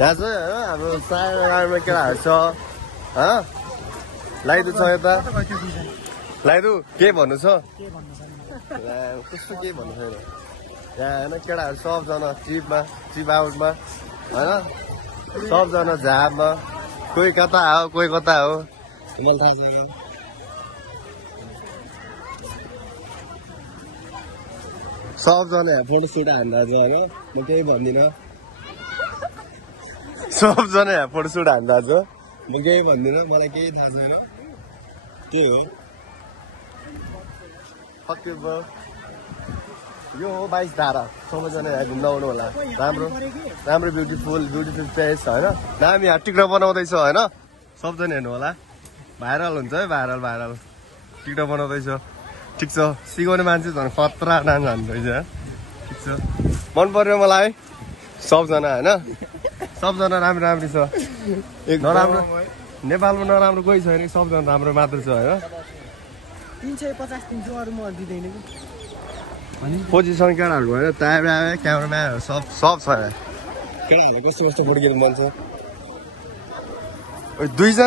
यहाँ चाहिँ होइन हाम्रो सानो केटाहरू छ लाइदु छ यता लाइदु के भन्नु छ कस्तो के भन्नु छैन यहाँ होइन केटाहरू सबजना चिप आउटमा होइन सबजना झापमा कोही कता हो कोही कता हो मलाई थाहा छैन सबजना यहाँ फोटो सुट हान्दा छ होइन म केही भन्दिनँ सबजना यहाँ फोटो सुट हान्दा छ म केही भन्दिनँ मलाई केही थाहा छैन त्यही हो पक्कै भयो यो हो 22 धारा सबैजना यहाँ घुम्न आउनु होला राम्रो ब्युटिफुल प्लेस होइन नाम यहाँ टिकटक बनाउँदैछ होइन सबजना हेर्नु होला भाइरल हुन्छ है भाइरल टिकटक बनाउँदैछ ठिक छ सिकाउने मान्छे झन् खतरा डान्स हान्दैछ ठिक छ मन पर्यो मलाई सबजना होइन सबजना राम्रो छ एक नराम्रो नेपालमा नराम्रो कोही छैन सबजना राम्रो मात्र छ होइन 350 दिन्छु अरू म दिँदैन कि पोजिसन केटाहरूको होइन टाइम क्यामेराम्यानहरू सब छ केटाहरूले कस्तो फोटो खेल्नु मन छ दुईजना